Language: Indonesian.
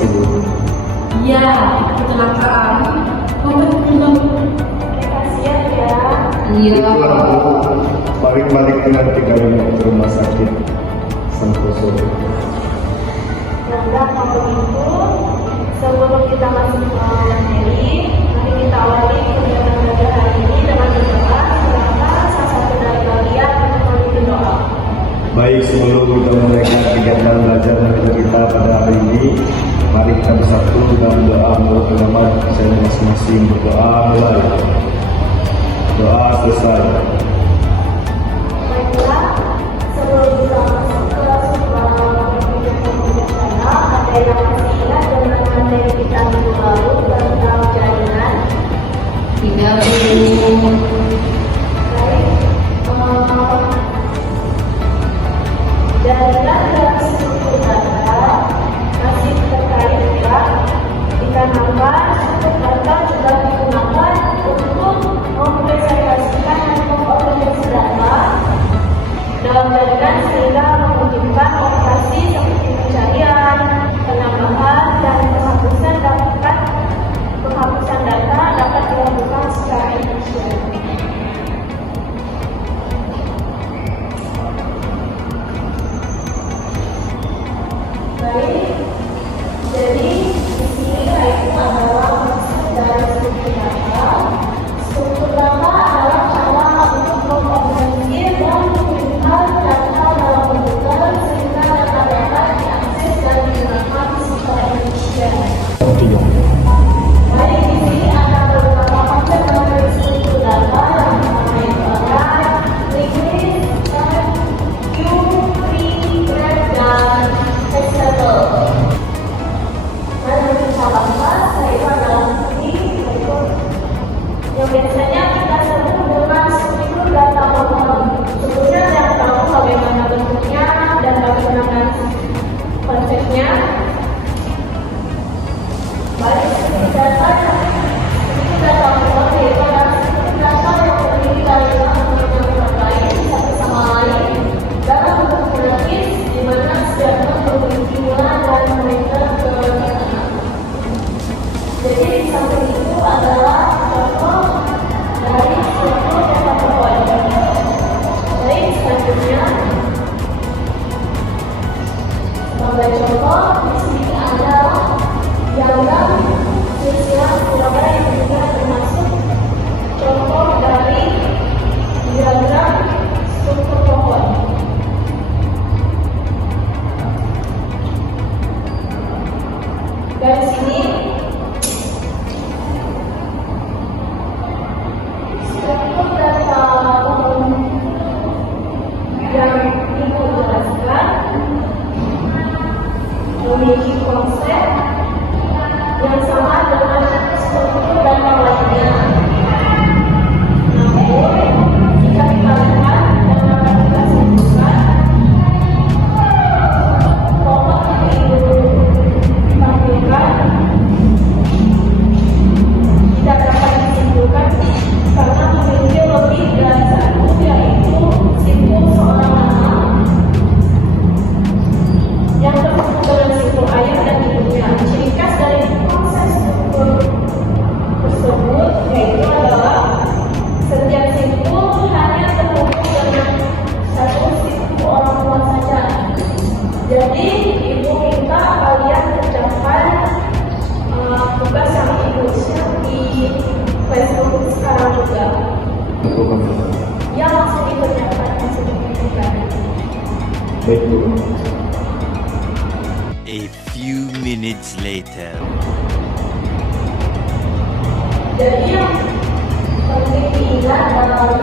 Ibu. Iya, kecelakaan. Kamu belum. Kasihan ya. Iya. Itulah Bu, balik-balik dengan 3 unit ke rumah sakit Santoso. Ya udah, kalau begitu, sebelum kita masuk ke materi, mari kita awali kegiatan belajar hari ini dengan berdoa. Silakan salah satu dari kalian untuk memimpin doa. Baik, sebelum kita mulaikan kegiatan belajar mengajar kita pada hari ini, mari kita bersatu dalam doa menurut agama saya masing-masing. Berdoa mulai. Doa selesai. Baiklah, sebelum kita masuk ke sebuah kegiatan ada yang masih ingat dengan materi kita minggu lalu tentang jaringan. Tidak Bu. Jaringan dalam struktur data masih terkait ya, dikarenakan struktur data juga digunakan untuk mempresentasikan dan mengorganisasi data dalam jaringan sehingga memungkinkan operasi seperti pencarian, penambahan, dan penghapusan data dapat dilakukan secara efisien. Baik, jadi di sini itu adalah maksud dari struktur data. Struktur data adalah cara untuk mengorganisir dan mengumpulkan data dalam komputer sehingga data-data diakses dan digunakan secara efisien. Baik, di sini ada beberapa konsep dari struktur data yang pertama itu ada linguist, queue, tree, graph, dan hextable. Mari kita bahas yaitu adalah tree, yang biasanya kita sebut dengan struktur data model. Sebelumnya yang tahu bagaimana bentuknya dan bagaimana konsepnya. Baik, struktur data model yaitu adalah struktur data yang terdiri dari elemen lain satu sama lain dalam bentuk grafis di mana setiap memiliki jumlah dan mereka ke kanan. Jadi di samping itu adalah contoh dari struktur data model. Baik, selanjutnya sebagai contoh di sini ada diagram silsilah nilai yang juga termasuk contoh dari diagram struktur pohon. Dari sini struktur data pohon yang Ibu jelaskan memiliki konsep yang sama dengan struktur data lainnya. Namun, jika kita lihat dan akan kita simpulkan, pohon yang ditampilkan tidak dapat disimpulkan karena memiliki lebih dari satu, yaitu simpul seorang anak yang tersebut dengan simpul ayah dan ibunya. Ciri khas dari proses struktur tersebut yaitu adalah setiap simpul hanya terhubung dengan satu simpul orang tua saja. Jadi ibu minta kalian kerjakan tugas yang ibu share di Facebook sekarang juga. Ya, langsung dikerjakan, langsung dikerjakan. Baik Bu. A few minutes later. Jadi yang penting diingat dalam